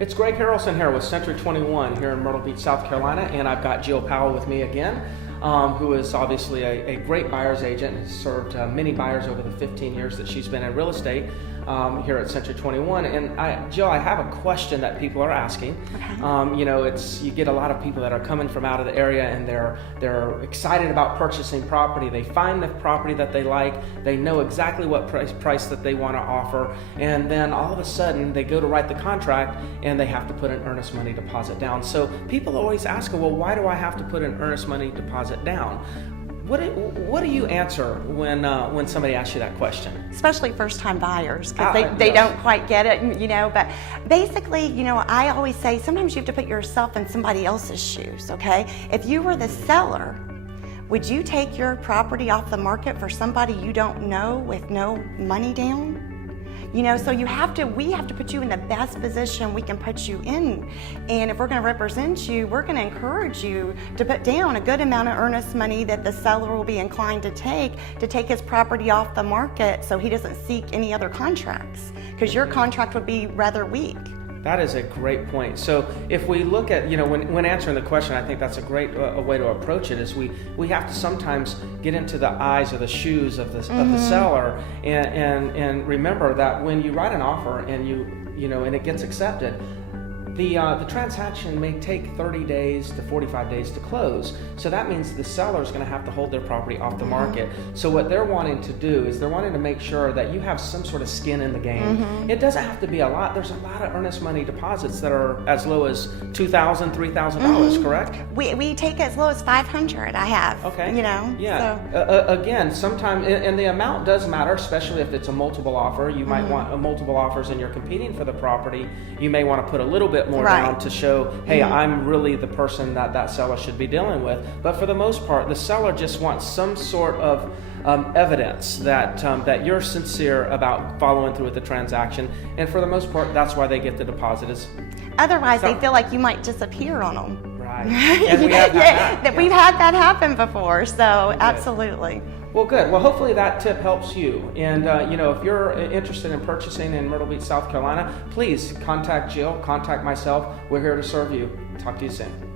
It's Greg Harrelson here with Century 21 here in Myrtle Beach, South Carolina, and I've got Jill Powell with me again, who is obviously a great buyer's agent and has served many buyers over the 15 years that she's been in real estate here at Century 21. And Jill, I have a question that people are asking. Okay. You get a lot of people that are coming from out of the area and they're excited about purchasing property. They find the property that they like. They know exactly what price that they want to offer, and then all of a sudden they go to write the contract and they have to put an earnest money deposit down. So people always ask, well, why do I have to put an earnest money deposit down? What do you answer when somebody asks you that question? Especially first-time buyers, because they don't quite get it, But basically, I always say sometimes you have to put yourself in somebody else's shoes, okay? If you were the seller, would you take your property off the market for somebody you don't know with no money down? So we have to put you in the best position we can put you in. And if we're going to represent you, we're going to encourage you to put down a good amount of earnest money that the seller will be inclined to take his property off the market so he doesn't seek any other contracts, because your contract would be rather weak. That is a great point. So if we look at, when answering the question, I think that's a great way to approach it, is we have to sometimes get into the eyes or the shoes of the seller and remember that when you write an offer and and it gets accepted, the transaction may take 30 days to 45 days to close. So that means the seller is going to have to hold their property off the market. So what they're wanting to do is they're wanting to make sure that you have some sort of skin in the game. It doesn't have to be a lot. There's a lot of earnest money deposits that are as low as $2,000, $3,000, correct? We take as low as $500. I have. Okay. Yeah. So. Again, sometimes, and the amount does matter, especially if it's a multiple offer. You might want multiple offers and you're competing for the property. You may want to put a little bit more down to show, hey, I'm really the person that seller should be dealing with. But for the most part, the seller just wants some sort of evidence that you're sincere about following through with the transaction. And for the most part, that's why they get the deposit. Otherwise, they feel like you might disappear on them. Right. And we have We've had that happen before, so absolutely. Well, good. Well, hopefully that tip helps you. And, if you're interested in purchasing in Myrtle Beach, South Carolina, please contact Jill, contact myself. We're here to serve you. Talk to you soon.